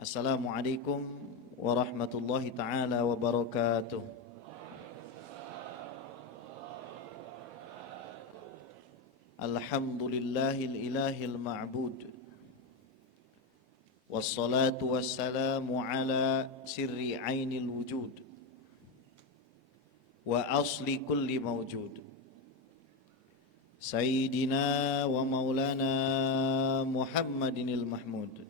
Assalamualaikum warahmatullahi ta'ala wabarakatuh. Alhamdulillahil ilahil ma'bud, wassalatu wassalamu ala sirri ainil wujud wa asli kulli mawjud, Sayyidina wa maulana Muhammadinil mahmud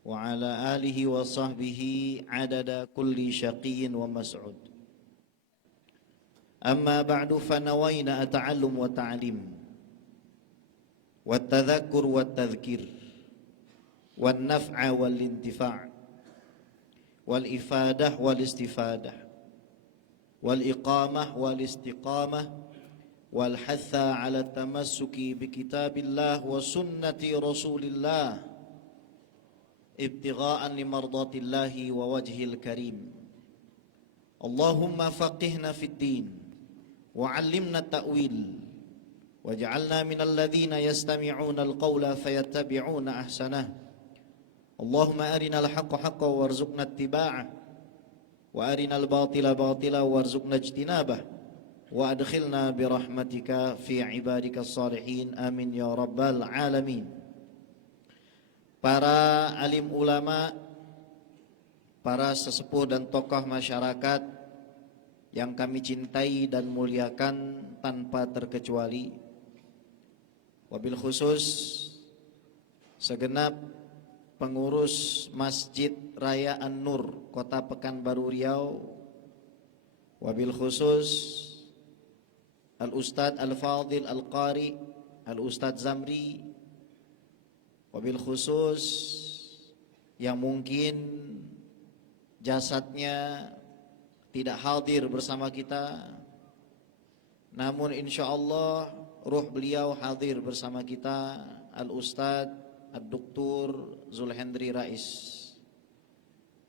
wa ala alihi wa sahbihi adada kulli syaqiyyin wa mas'ud. Amma ba'du, fanawayna ata'allum wa ta'lim wa tadhakkur wa tadhkir wa naf'a wal intifa' wal ifadah wal istifadah wal iqamah wal istiqamah wal hatha ala tamassuki bi kitabillah wa sunnati rasulillah ibtigha'an limardatillahi wa wajhil karim. Allahumma faqihna fid din wa 'allimna ta'wil waj'alna minal ladzina yastami'una al-qawla fayattabi'una ahsanah. Allahumma arinal haqqa haqqan warzuqna ittiba'ah wa arinal batila batila warzuqna ijtinabah wa adkhilna birahmatika fi ibadikas salihin, amin ya rabbal alamin. Para alim ulama, para sesepuh dan tokoh masyarakat yang kami cintai dan muliakan tanpa terkecuali, wabil khusus segenap pengurus Masjid Raya An-Nur Kota Pekanbaru Riau, wabil khusus Al-Ustadz Al-Fadil Al-Qari Al-Ustadz Zamri, wabil khusus yang mungkin jasadnya tidak hadir bersama kita, namun insya Allah ruh beliau hadir bersama kita, Al-Ustadz Ad-Doktur Zulhendri Rais,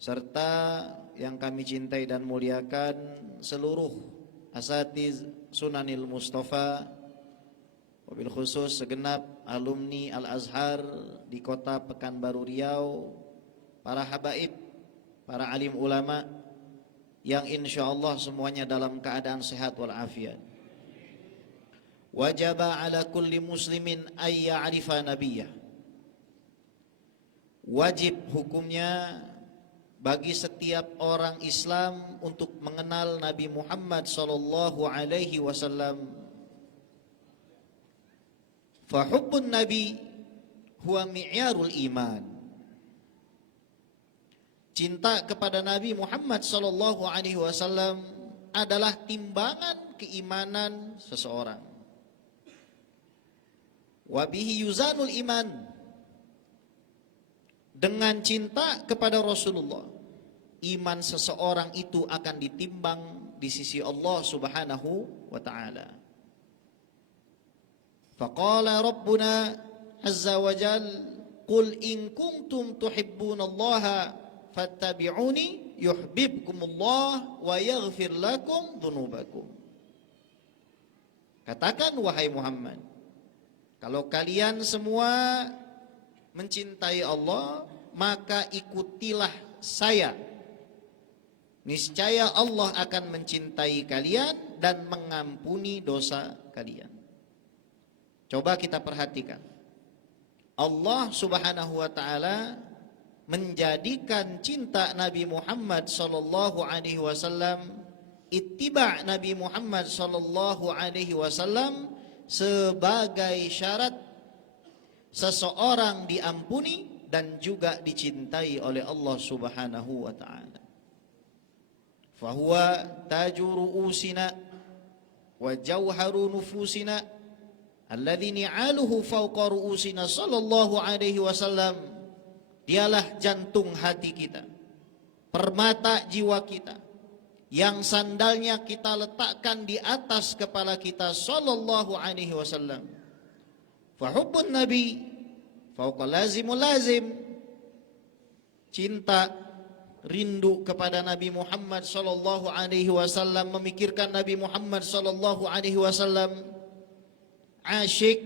serta yang kami cintai dan muliakan seluruh asatiz Sunanil Mustafa, wabil khusus segenap alumni Al-Azhar di Kota Pekanbaru Riau, para habaib, para alim ulama yang insyaallah semuanya dalam keadaan sehat walafiat. Wajaba ala kulli muslimin ay ya'rifa nabiyyah. Wajib hukumnya bagi setiap orang Islam untuk mengenal Nabi Muhammad sallallahu alaihi wasallam. Fahubbun nabi huwa mi'yarul iman. Cinta kepada Nabi Muhammad sallallahu alaihi wasallam adalah timbangan keimanan seseorang. Wa bihi yuzanul iman. Dengan cinta kepada Rasulullah, iman seseorang itu akan ditimbang di sisi Allah Subhanahu wa taala. Faqala Rabbuna azza wa jal, qul in kuntum tuhibbunallaha fattabi'uni yuhibbukumullah wa yaghfir lakum dzunubakum. Katakan wahai Muhammad, kalau kalian semua mencintai Allah, maka ikutilah saya. Niscaya Allah akan mencintai kalian dan mengampuni dosa kalian. Coba kita perhatikan, Allah Subhanahu wa taala menjadikan cinta Nabi Muhammad sallallahu alaihi wasallam, ittiba' Nabi Muhammad sallallahu alaihi wasallam sebagai syarat seseorang diampuni dan juga dicintai oleh Allah Subhanahu wa taala. Fahuwa taju ru'usina wa jawharu nufusina alladzi ni'aluhu fawqa ru'usina sallallahu alaihi wasallam. Dialah jantung hati kita, permata jiwa kita, yang sandalnya kita letakkan di atas kepala kita sallallahu alaihi wasallam. Fahubbun nabi fawqa lazimul lazim. Cinta, rindu kepada Nabi Muhammad sallallahu alaihi wasallam, memikirkan Nabi Muhammad sallallahu alaihi wasallam, asyik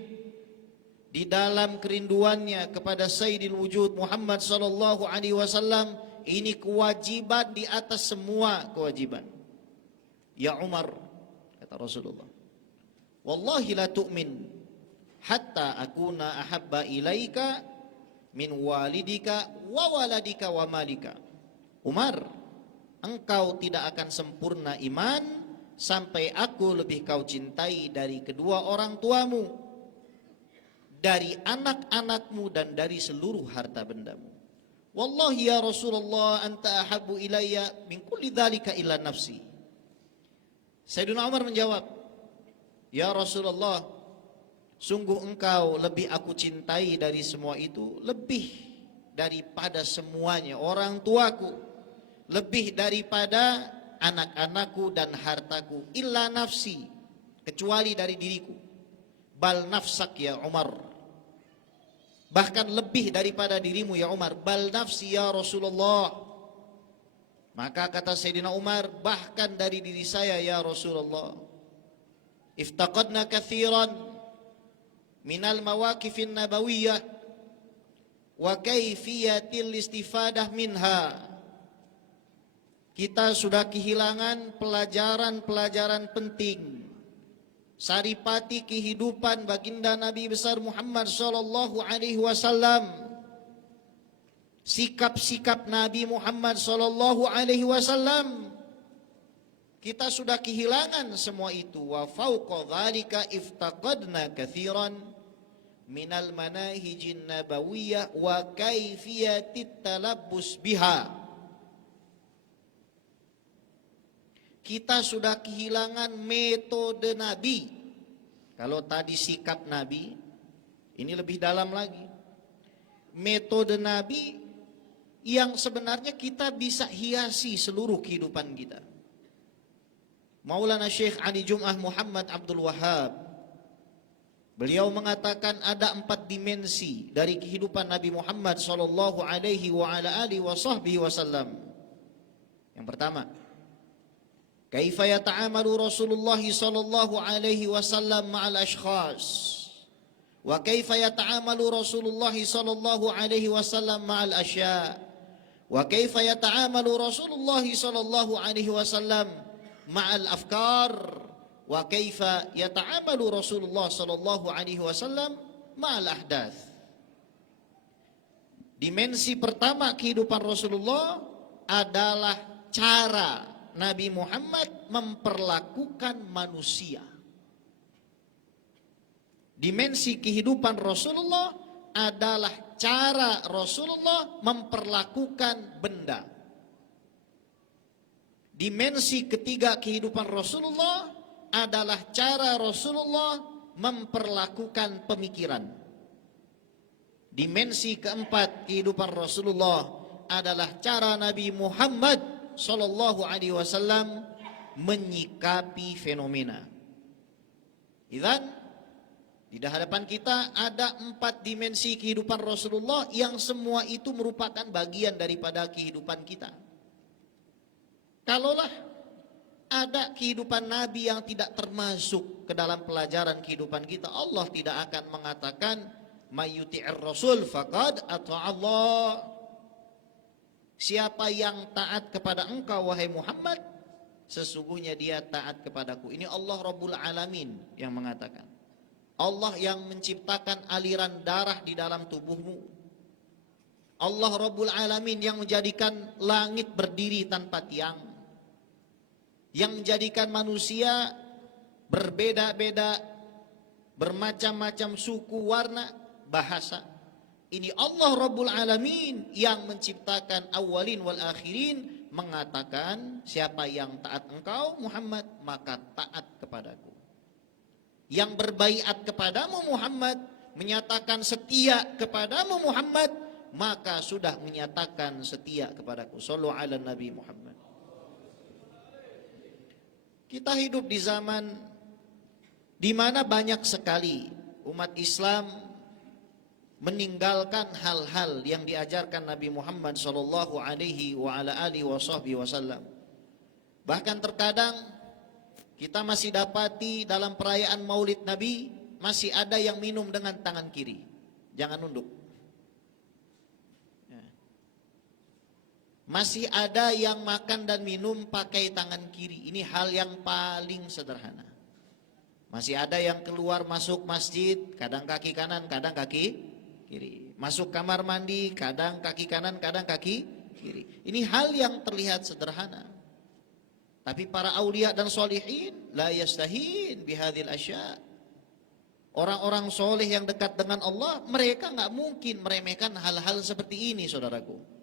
di dalam kerinduannya kepada Sayyidil Wujud Muhammad sallallahu alaihi wasallam, ini kewajiban di atas semua kewajiban. Ya Umar, kata Rasulullah, wallahi la tu'min hatta akuna ahabba ilaika min walidika wa waladika wa malika. Umar, engkau tidak akan sempurna iman sampai aku lebih kau cintai dari kedua orang tuamu, dari anak-anakmu, dan dari seluruh harta bendamu. Wallahi ya Rasulullah, anta ahabbu ilayya min kulli dzalika illa nafsi. Sayyidina Umar menjawab, ya Rasulullah, sungguh engkau lebih aku cintai dari semua itu, lebih daripada semuanya, orang tuaku, lebih daripada anak-anakku dan hartaku, illa nafsi, kecuali dari diriku. Bal nafsak ya Umar, bahkan lebih daripada dirimu ya Umar. Bal nafsi ya Rasulullah. Maka kata Sayyidina Umar, bahkan dari diri saya ya Rasulullah. Iftaqadna kathiran minal mawaqifin nabawiyah wa kaifiyatil istifadah minha. Kita sudah kehilangan pelajaran-pelajaran penting, saripati kehidupan baginda Nabi besar Muhammad sallallahu alaihi wasallam, sikap-sikap Nabi Muhammad sallallahu alaihi wasallam. Kita sudah kehilangan semua itu. Wa fauqa dzalika iftaqadna katsiran minal manahijin nabawiyyah wa kaifiyatit talabbus biha. Kita sudah kehilangan metode Nabi. Kalau tadi sikap Nabi, ini lebih dalam lagi. Metode Nabi yang sebenarnya kita bisa hiasi seluruh kehidupan kita. Maulana Syekh Ali Jum'ah Muhammad Abdul Wahhab, beliau mengatakan ada 4 dimensi dari kehidupan Nabi Muhammad sallallahu alaihi wa ala alihi wasallam. Yang pertama, kaifa yata'amalu Rasulullah sallallahu alaihi wasallam ma'al ashkhas, wa kaifa yata'amalu Rasulullah sallallahu alaihi wasallam ma'al asya, wa kaifa yata'amalu Rasulullah sallallahu alaihi wasallam ma'al afkar, wa kaifa yata'amalu Rasulullah sallallahu alaihi wasallam ma'al ahdath. Dimensi pertama kehidupan Rasulullah adalah cara Nabi Muhammad memperlakukan manusia. Dimensi kehidupan Rasulullah adalah cara Rasulullah memperlakukan benda. Dimensi ketiga kehidupan Rasulullah adalah cara Rasulullah memperlakukan pemikiran. Dimensi keempat kehidupan Rasulullah adalah cara Nabi Muhammad sallallahu alaihi wasallam menyikapi fenomena. Idzan, di hadapan kita ada 4 dimensi kehidupan Rasulullah yang semua itu merupakan bagian daripada kehidupan kita. Kalaulah ada kehidupan Nabi yang tidak termasuk ke dalam pelajaran kehidupan kita, Allah tidak akan mengatakan mayyuti'ir rasul faqad ata'allah. Siapa yang taat kepada engkau wahai Muhammad, sesungguhnya dia taat kepadaku. Ini Allah Rabbul Alamin yang mengatakan. Allah yang menciptakan aliran darah di dalam tubuhmu. Allah Rabbul Alamin yang menjadikan langit berdiri tanpa tiang, yang menjadikan manusia berbeda-beda, bermacam-macam suku, warna, bahasa. Ini Allah Rabbul Alamin yang menciptakan awalin wal akhirin, mengatakan siapa yang taat engkau Muhammad maka taat kepadaku. Yang berbaiat kepadamu Muhammad, menyatakan setia kepadamu Muhammad, maka sudah menyatakan setia kepadaku. Shallu ala Nabi Muhammad. Kita hidup di zaman di mana banyak sekali umat Islam meninggalkan hal-hal yang diajarkan Nabi Muhammad sallallahu alaihi wa ala alihi wasallam. Bahkan terkadang kita masih dapati dalam perayaan Maulid Nabi masih ada yang minum dengan tangan kiri. Jangan nunduk. Masih ada yang makan dan minum pakai tangan kiri. Ini hal yang paling sederhana. Masih ada yang keluar masuk masjid, kadang kaki kanan, kadang kaki kiri. Masuk kamar mandi, kadang kaki kanan, kadang kaki kiri. Ini hal yang terlihat sederhana. Tapi para aulia dan solihin la yastahin bihadhil asya. Orang-orang soleh yang dekat dengan Allah, mereka nggak mungkin meremehkan hal-hal seperti ini, saudaraku.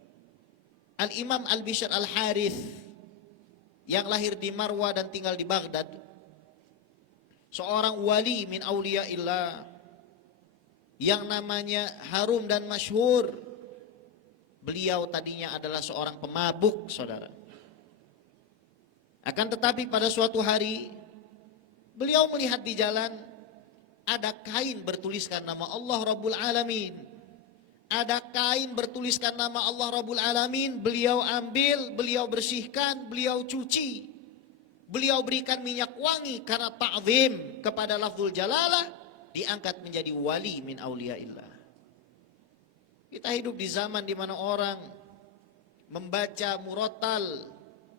Al-Imam Al-Bishr Al-Harith yang lahir di Marwa dan tinggal di Baghdad, seorang wali min auliyaillah yang namanya harum dan masyhur. Beliau tadinya adalah seorang pemabuk, saudara. Akan tetapi pada suatu hari beliau melihat di jalan ada kain bertuliskan nama Allah Rabbul Alamin. Ada kain bertuliskan nama Allah Rabbul Alamin. Beliau ambil, beliau bersihkan, beliau cuci, beliau berikan minyak wangi karena ta'zim kepada lafzul jalalah, diangkat menjadi wali min auliyaillah. Kita hidup di zaman di mana orang membaca murattal,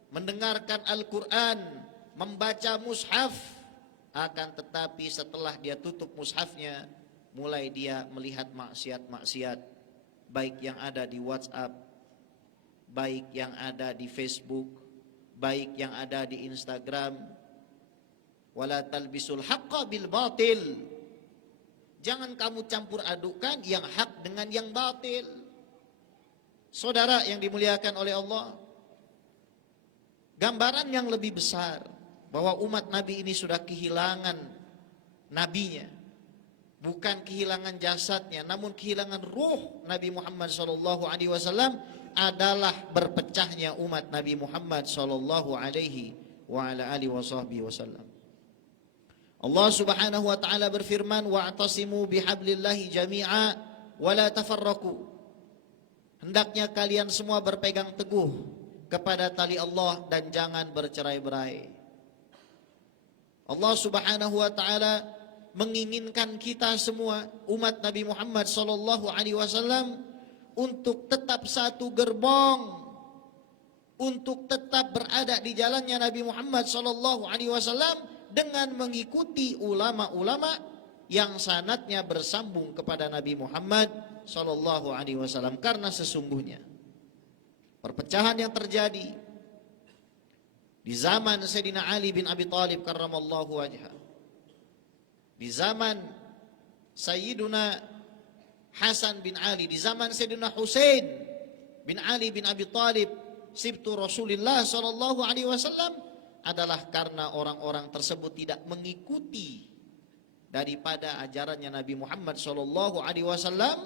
mendengarkan Al-Quran, membaca mushaf, akan tetapi setelah dia tutup mushafnya, mulai dia melihat maksiat-maksiat, baik yang ada di WhatsApp, baik yang ada di Facebook, baik yang ada di Instagram. Wala talbisul haqqa bil batil. Jangan kamu campur adukan yang hak dengan yang batil. Saudara yang dimuliakan oleh Allah, gambaran yang lebih besar bahwa umat Nabi ini sudah kehilangan nabinya, bukan kehilangan jasadnya, namun kehilangan ruh Nabi Muhammad SAW, adalah berpecahnya umat Nabi Muhammad SAW. Allah Subhanahu wa taala berfirman, wa'tasimu bihablillahi jami'a wa la tafarraqu. Hendaknya kalian semua berpegang teguh kepada tali Allah dan jangan bercerai-berai. Allah Subhanahu wa taala menginginkan kita semua umat Nabi Muhammad SAW untuk tetap satu gerbong, untuk tetap berada di jalannya Nabi Muhammad SAW dengan mengikuti ulama-ulama yang sanadnya bersambung kepada Nabi Muhammad SAW. Karena sesungguhnya perpecahan yang terjadi di zaman Sayyidina Ali bin Abi Thalib karramallahu wajhah, di zaman Sayyiduna Hasan bin Ali, di zaman Sayyidina Husain bin Ali bin Abi Thalib sibtu Rasulullah SAW, adalah karena orang-orang tersebut tidak mengikuti daripada ajarannya Nabi Muhammad SAW.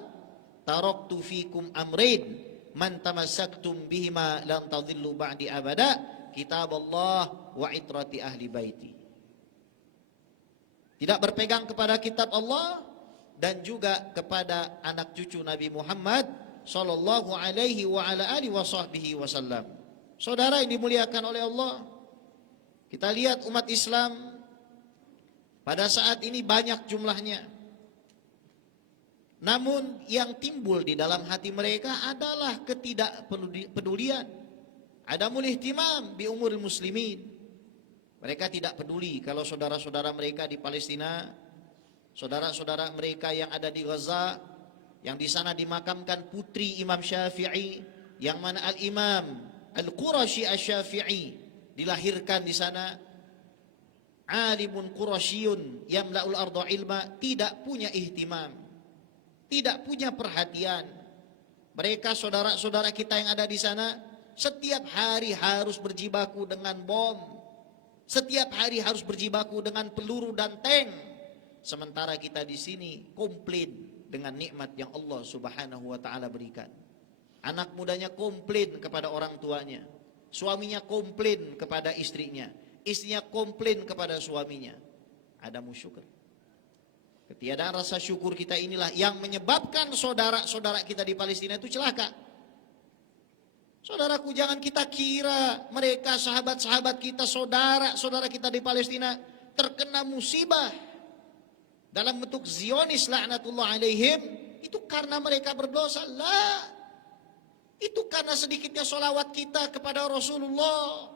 Taraktu fikum amrin man tamassaktum bihima lan tadhillu ba'di abada, kitab Allah wa itrati ahli baiti. Tidak berpegang kepada kitab Allah dan juga kepada anak cucu Nabi Muhammad sallallahu alaihi wa ala alihi wasallam. Saudara yang dimuliakan oleh Allah, kita lihat umat Islam pada saat ini banyak jumlahnya. Namun yang timbul di dalam hati mereka adalah ketidakpedulian. Adamul ihtimam bi umuril muslimin. Mereka tidak peduli kalau saudara-saudara mereka di Palestina, saudara-saudara mereka yang ada di Gaza, yang di sana dimakamkan putri Imam Syafi'i, yang mana Al-Imam Al-Qurashi Asy-Syafi'i dilahirkan di sana, alimun Qurasyiyun yamla'ul arda ilma, tidak punya ihtimam, tidak punya perhatian. Mereka saudara-saudara kita yang ada di sana setiap hari harus berjibaku dengan bom, setiap hari harus berjibaku dengan peluru dan tank. Sementara kita di sini komplain dengan nikmat yang Allah Subhanahu wa taala berikan. Anak mudanya komplain kepada orang tuanya, suaminya komplain kepada istrinya, istrinya komplain kepada suaminya. Ada syukur. Ketiadaan rasa syukur kita inilah yang menyebabkan saudara-saudara kita di Palestina itu celaka. Saudaraku, jangan kita kira mereka sahabat-sahabat kita, saudara-saudara kita di Palestina terkena musibah dalam bentuk Zionis laknatullah alaihim, itu karena mereka berdosa. La, itu karena sedikitnya sholawat kita kepada Rasulullah,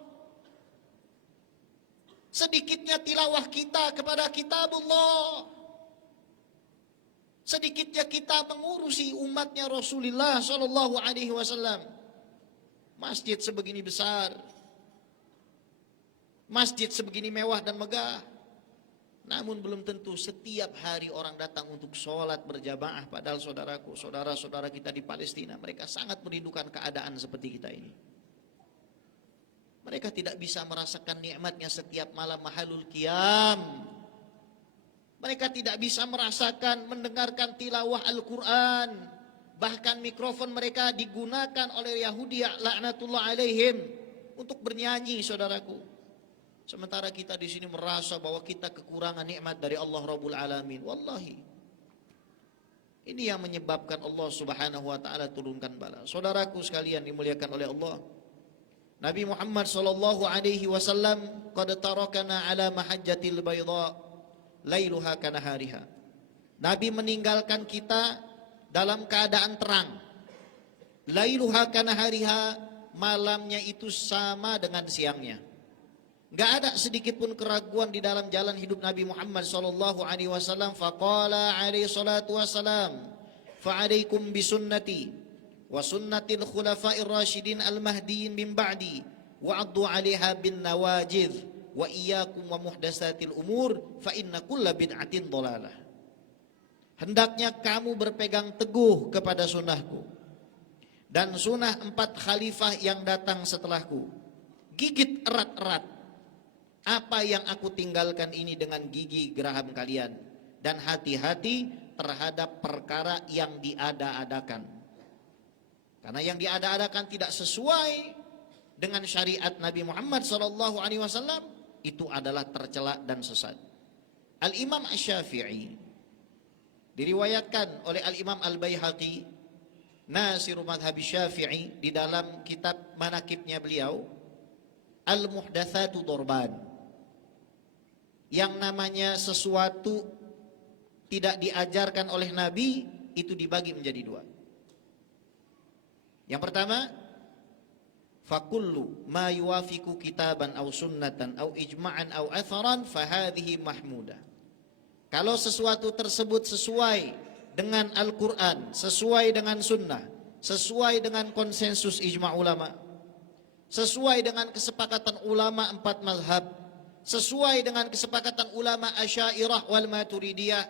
sedikitnya tilawah kita kepada kitabullah, sedikitnya kita mengurusi umatnya Rasulullah Shallallahu Alaihi Wasallam. Masjid sebegini besar, masjid sebegini mewah dan megah, namun belum tentu setiap hari orang datang untuk sholat berjamaah. Padahal saudaraku, saudara-saudara kita di Palestina, mereka sangat merindukan keadaan seperti kita ini. Mereka tidak bisa merasakan nikmatnya setiap malam mahalul qiyam. Mereka tidak bisa merasakan mendengarkan tilawah Al-Quran. Bahkan mikrofon mereka digunakan oleh Yahudi laknatullah alaihim untuk bernyanyi, saudaraku. Sementara kita di sini merasa bahwa kita kekurangan nikmat dari Allah Rabbul Alamin. Wallahi, ini yang menyebabkan Allah Subhanahu wa taala turunkan bala. Saudaraku sekalian dimuliakan oleh Allah, Nabi Muhammad sallallahu alaihi wasallam qad tarakana ala mahajjatil bayda lailuha kanahariha. Nabi meninggalkan kita dalam keadaan terang. Lailuha kanahariha, malamnya itu sama dengan siangnya. Enggak ada sedikit pun keraguan di dalam jalan hidup Nabi Muhammad sallallahu alaihi wasallam. Faqala alaihi salatu wasalam, fa'alaikum bisunnati wa sunnatil khulafa'ir rasyidin al-mahdiyyin min ba'di wa 'addu 'alaiha bin nawajidh wa iyyakum wa muhdatsatil umur fa inna kulla bid'atin dhalalah. Hendaknya kamu berpegang teguh kepada sunnahku dan sunnah 4 khalifah yang datang setelahku. Gigit erat-erat apa yang aku tinggalkan ini dengan gigi geraham kalian, dan hati-hati terhadap perkara yang diada-adakan. Karena yang diada-adakan tidak sesuai dengan syariat Nabi Muhammad SAW, itu adalah tercela dan sesat. Al-Imam Asy-Syafi'i diriwayatkan oleh Al-Imam Al-Baihaqi, Nasiru Madhab Syafi'i, di dalam kitab manakibnya beliau, Al-Muhdatsatu Dorban. Yang namanya sesuatu tidak diajarkan oleh Nabi itu dibagi menjadi 2. Yang pertama, fakullu ma yuwafiqu kitaban aw sunnatan aw ijma'an aw atharan fahadhihi mahmudah. Kalau sesuatu tersebut sesuai dengan Al-Quran, sesuai dengan sunnah, sesuai dengan konsensus ijma' ulama, sesuai dengan kesepakatan ulama 4 mazhab, sesuai dengan kesepakatan ulama Asy'ariyah wal Maturidiyah,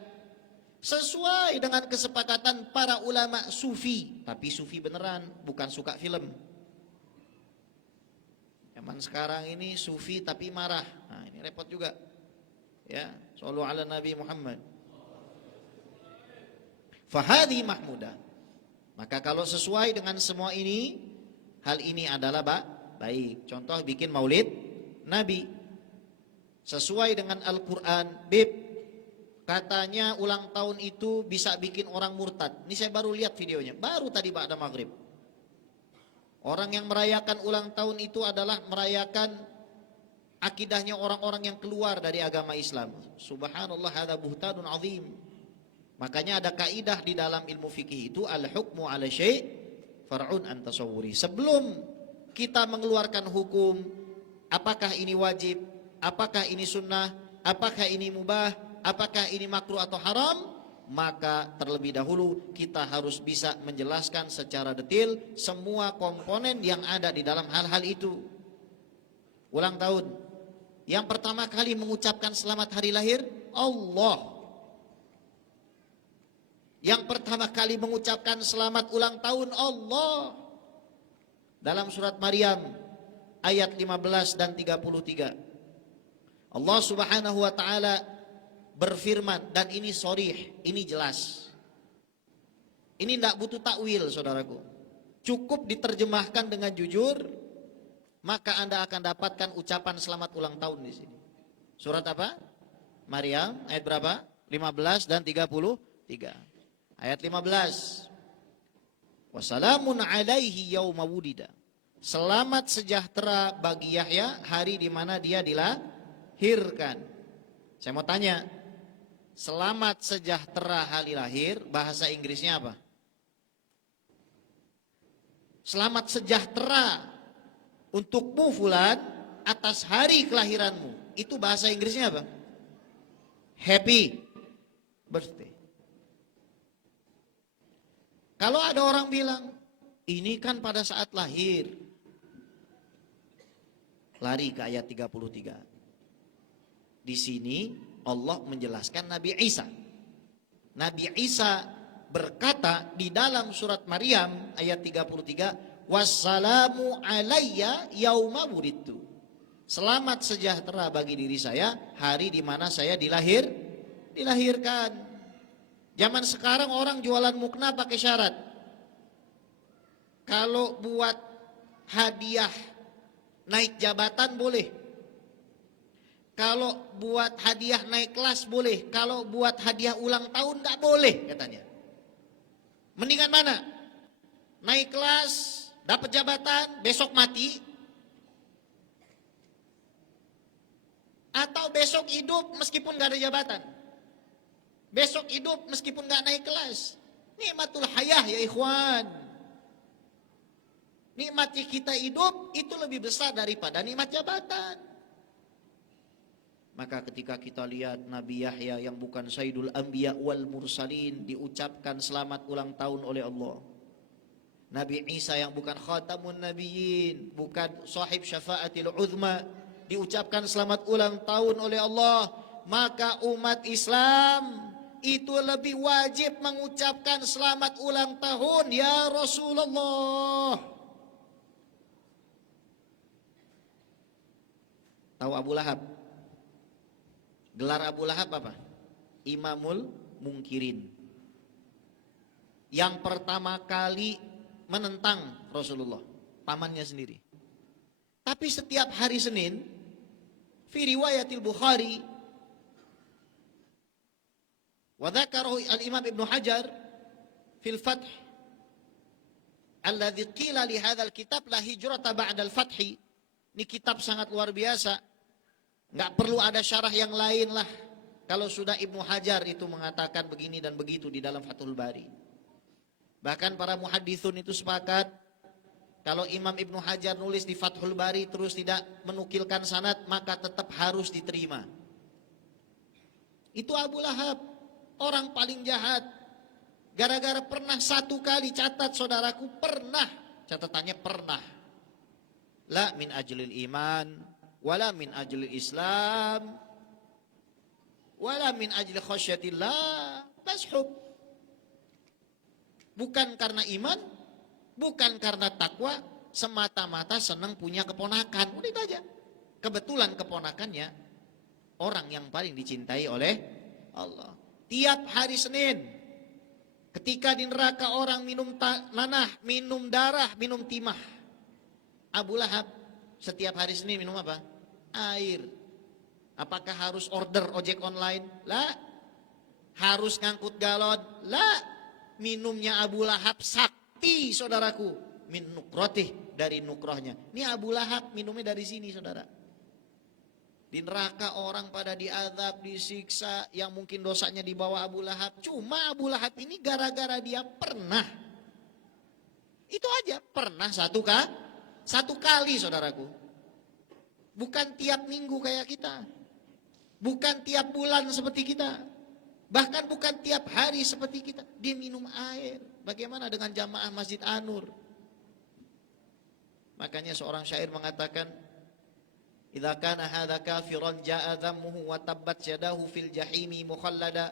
sesuai dengan kesepakatan para ulama sufi, tapi sufi beneran, bukan suka film. Zaman sekarang ini sufi tapi marah. Nah, ini repot juga. Ya, shallu ala Nabi Muhammad. Fahadi mahmudah. Maka kalau sesuai dengan semua ini, hal ini adalah baik. Contoh bikin maulid Nabi sesuai dengan Al-Quran. Katanya ulang tahun itu bisa bikin orang murtad. Ini saya baru lihat videonya, baru tadi ba'da maghrib. Orang yang merayakan ulang tahun itu adalah merayakan akidahnya orang-orang yang keluar dari agama Islam. Subhanallah, hadza buhtanun azim. Makanya ada kaidah di dalam ilmu fikih itu, al-hukmu ala syai' far'un an tasawwuri. Sebelum kita mengeluarkan hukum, apakah ini wajib, apakah ini sunnah, apakah ini mubah, apakah ini makruh atau haram, maka terlebih dahulu kita harus bisa menjelaskan secara detail semua komponen yang ada di dalam hal-hal itu. Ulang tahun, yang pertama kali mengucapkan selamat hari lahir Allah. Yang pertama kali mengucapkan selamat ulang tahun Allah. Dalam surat Maryam ayat 15 dan 33. Allah Subhanahu wa taala berfirman, dan ini sharih, ini jelas. Ini tidak butuh takwil, saudaraku. Cukup diterjemahkan dengan jujur, maka Anda akan dapatkan ucapan selamat ulang tahun di sini. Surat apa? Maryam ayat berapa? 15 dan 33. Ayat 15. Wassalamun alaihi yauma wulida. Selamat sejahtera bagi Yahya hari di mana dia dilahirkan. Saya mau tanya, selamat sejahtera hari lahir, bahasa Inggrisnya apa? Selamat sejahtera untukmu fulan atas hari kelahiranmu. Itu bahasa Inggrisnya apa? Happy birthday. Kalau ada orang bilang, ini kan pada saat lahir. Lari ke ayat 33. Di sini Allah menjelaskan Nabi Isa. Nabi Isa berkata di dalam surat Maryam ayat 33, wassalamu alayya yauma wulidtu. Selamat sejahtera bagi diri saya hari di mana saya dilahirkan. Zaman sekarang orang jualan mukna pakai syarat. Kalau buat hadiah naik jabatan boleh. Kalau buat hadiah naik kelas boleh. Kalau buat hadiah ulang tahun nggak boleh katanya. Mendingan mana? Naik kelas, dapat jabatan, besok mati. Atau besok hidup meskipun nggak ada jabatan. Besok hidup meskipun gak naik kelas. Nikmatul hayah ya ikhwan. Nikmatnya kita hidup itu lebih besar daripada nikmat jabatan. Maka ketika kita lihat Nabi Yahya yang bukan Sayyidul Anbiya wal Mursalin diucapkan selamat ulang tahun oleh Allah. Nabi Isa yang bukan Khatamun Nabiyyin, bukan sahib syafaatil uzma, diucapkan selamat ulang tahun oleh Allah. Maka umat Islam itu lebih wajib mengucapkan selamat ulang tahun ya Rasulullah. Tahu Abu Lahab? Gelar Abu Lahab apa? Imamul Mungkirin. Yang pertama kali menentang Rasulullah, pamannya sendiri. Tapi setiap hari Senin, fi riwayatil Bukhari, wa dzakarahu al-Imam Ibnu Hajar fil Fath alladzi qila li hadzal kitab la hijrata ba'dal fath. Ini kitab sangat luar biasa. Enggak perlu ada syarah yang lain lah. Kalau sudah Ibnu Hajar itu mengatakan begini dan begitu di dalam Fathul Bari. Bahkan para muhaddisun itu sepakat kalau Imam Ibnu Hajar nulis di Fathul Bari terus tidak menukilkan sanad maka tetap harus diterima. Itu Abu Lahab, orang paling jahat. Gara-gara pernah satu kali, catat saudaraku, pernah. Catatannya pernah. La min ajlil iman, wala min ajlil islam, wala min ajli khasyatillah, bashub. Bukan karena iman, bukan karena takwa, semata-mata senang punya keponakan. Udah itu aja. Kebetulan keponakannya orang yang paling dicintai oleh Allah. Tiap hari Senin, ketika di neraka orang minum nanah, minum darah, minum timah, Abu Lahab setiap hari Senin minum apa? Air. Apakah harus order ojek online? La. Harus ngangkut galon? La. Minumnya Abu Lahab sakti saudaraku. Min nukrotih, dari nukrohnya. Ini Abu Lahab minumnya dari sini saudara. Di neraka orang pada diazab, disiksa, yang mungkin dosanya di bawah Abu Lahab. Cuma Abu Lahab ini gara-gara dia pernah. Itu aja, pernah satu kali saudaraku. Bukan tiap minggu kayak kita. Bukan tiap bulan seperti kita. Bahkan bukan tiap hari seperti kita. Dia minum air. Bagaimana dengan jamaah Masjid An-Nur? Makanya seorang syair mengatakan, idza kana hadza kafiran jaa dhammuhu wa tabbat yadahu fil jahimi mukhallada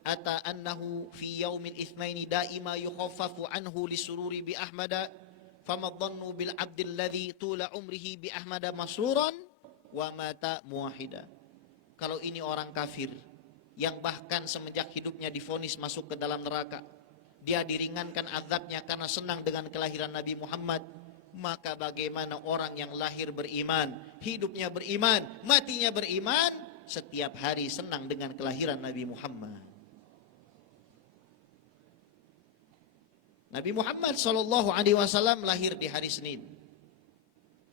ata annahu fi yaumil itsnaini daima yukhaffafu anhu lisururi bi ahmada fama dhannu bil abdil ladzi tula umrihi bi ahmada masruran wa mata muwahhida. Kalau ini orang kafir yang bahkan semenjak hidupnya divonis masuk ke dalam neraka, dia diringankan azabnya karena senang dengan kelahiran Nabi Muhammad, maka bagaimana orang yang lahir beriman, hidupnya beriman, matinya beriman, setiap hari senang dengan kelahiran Nabi Muhammad. Nabi Muhammad SAW lahir di hari Senin.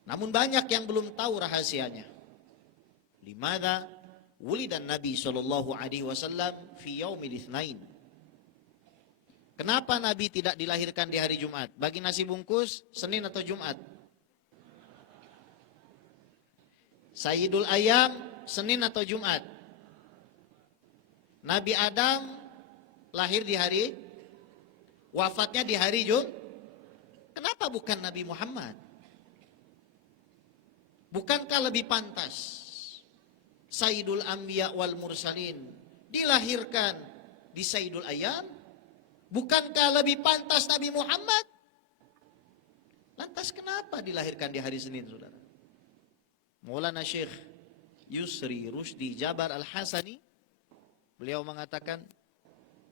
Namun banyak yang belum tahu rahasianya. Limada? Wulidan Nabi sallallahu alaihi wasallam fi yaumil itsnain. Kenapa Nabi tidak dilahirkan di hari Jumat? Bagi nasi bungkus Senin atau Jumat? Sayyidul Ayam Senin atau Jumat? Nabi Adam lahir di hari, wafatnya di hari Jumat. Kenapa bukan Nabi Muhammad? Bukankah lebih pantas Sayyidul Anbiya wal Mursalin dilahirkan di Sayyidul Ayam? Bukankah lebih pantas Nabi Muhammad? Lantas kenapa dilahirkan di hari Senin, saudara? Maulana Syekh Yusri Rusdi Jabar Al-Hasani, beliau mengatakan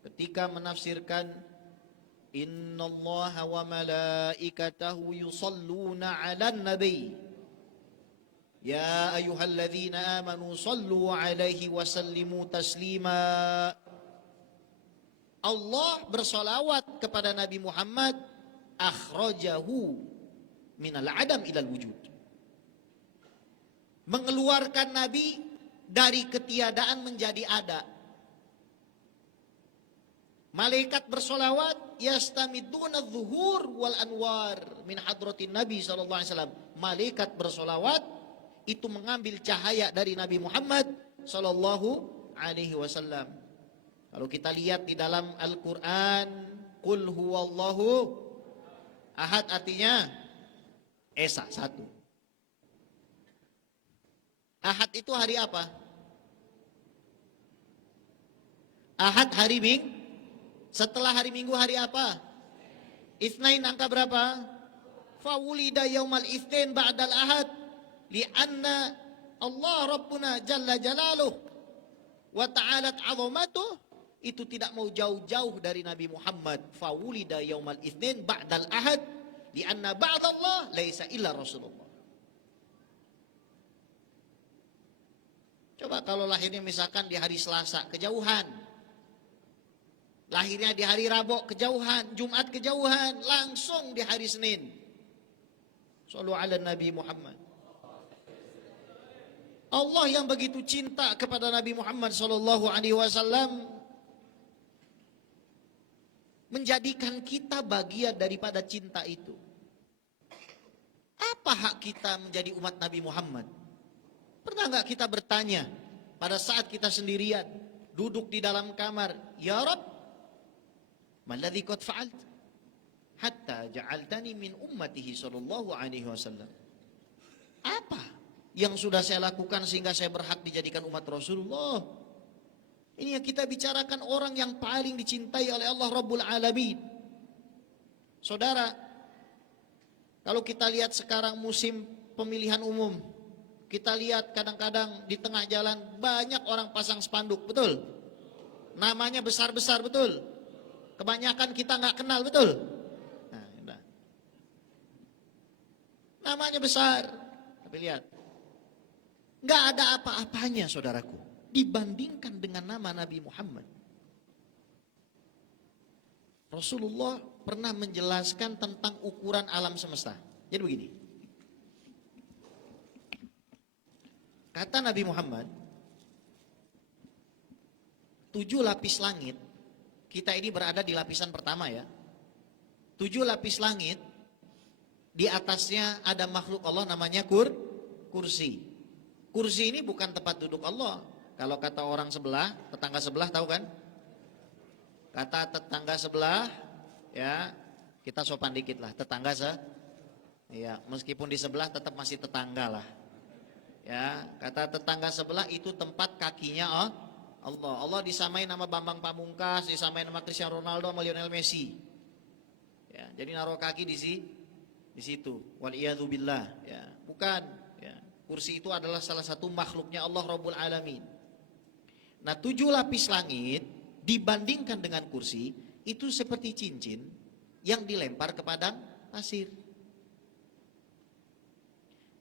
ketika menafsirkan innallaha wa malaikatahu yusalluna 'alan nabi ya ayyuhalladzina amanu sallu 'alaihi wa sallimu taslima. Allah bersolawat kepada Nabi Muhammad, akhrajahu minal adam ilal wujud. Mengeluarkan Nabi dari ketiadaan menjadi ada. Malaikat bersolawat, yastamiduna zuhur wal anwar min hadratin Nabi sallallahu alaihi wasallam. Malaikat bersolawat itu mengambil cahaya dari Nabi Muhammad sallallahu alaihi wasallam. Kalau kita lihat di dalam Al-Quran, Qul huwallahu ahad, artinya Esa, satu. Ahad itu hari apa? Ahad hari Minggu. Setelah hari Minggu hari apa? Itsnain, angka berapa? Fawulida yaumal itsnain ba'dal ahad li'anna Allah Rabbuna jalla jalaluh wa ta'alat 'azamatuh. Itu tidak mau jauh-jauh dari Nabi Muhammad. Fawulida yaumal itsnain ba'dal ahad li'anna ba'dallah laisa illa Rasulullah. Coba kalau lahirnya misalkan di hari Selasa, kejauhan. Lahirnya di hari Rabu, kejauhan. Jumat, kejauhan. Langsung di hari Senin. Shallu ala Nabi Muhammad. Allah yang begitu cinta kepada Nabi Muhammad sallallahu alaihi wasallam menjadikan kita bagian daripada cinta itu. Apa hak kita menjadi umat Nabi Muhammad? Pernah nggak kita bertanya pada saat kita sendirian duduk di dalam kamar, ya Rabb, maladzi qad fa'alt hatta ja'altani min ummatihi sallallahu alaihi wasallam. Apa yang sudah saya lakukan sehingga saya berhak dijadikan umat Rasulullah? Ini yang kita bicarakan orang yang paling dicintai oleh Allah Rabbul Alamin. Saudara, kalau kita lihat sekarang musim pemilihan umum, kita lihat kadang-kadang di tengah jalan banyak orang pasang spanduk, betul? Namanya besar-besar, betul? Kebanyakan kita nggak kenal, betul? Nah, namanya besar, tapi lihat, nggak ada apa-apanya, saudaraku, dibandingkan dengan nama Nabi Muhammad. Rasulullah pernah menjelaskan tentang ukuran alam semesta. Jadi begini, kata Nabi Muhammad, 7 lapis langit, kita ini berada di lapisan pertama ya. 7 lapis langit, di atasnya ada makhluk Allah namanya kursi. Kursi ini bukan tempat duduk Allah. Kalau kata orang sebelah, tetangga sebelah, tahu kan? Kata tetangga sebelah, ya kita sopan dikit lah, tetangga ya meskipun di sebelah tetap masih tetangga lah. Ya, kata tetangga sebelah itu tempat kakinya Allah. Allah disamain nama Bambang Pamungkas, disamain nama Cristiano Ronaldo sama Lionel Messi. Ya, jadi naruh kaki di situ. Waliyadzubillah, ya. Bukan, ya. Kursi itu adalah salah satu makhluknya Allah Rabbul Alamin. Nah, 7 lapis langit dibandingkan dengan kursi itu seperti cincin yang dilempar ke padang pasir.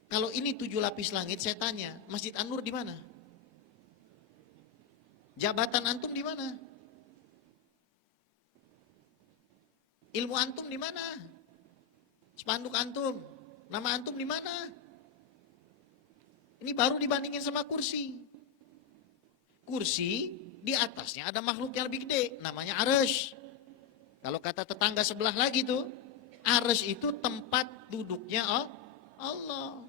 Kalau ini 7 lapis langit, saya tanya, Masjid An-Nur di mana? Jabatan antum di mana? Ilmu antum di mana? Spanduk antum, nama antum di mana? Ini baru dibandingin sama kursi. kursi, di atasnya ada makhluk yang lebih gede, namanya arsy. Kalau kata tetangga sebelah lagi tuh, arsy itu tempat duduknya Allah.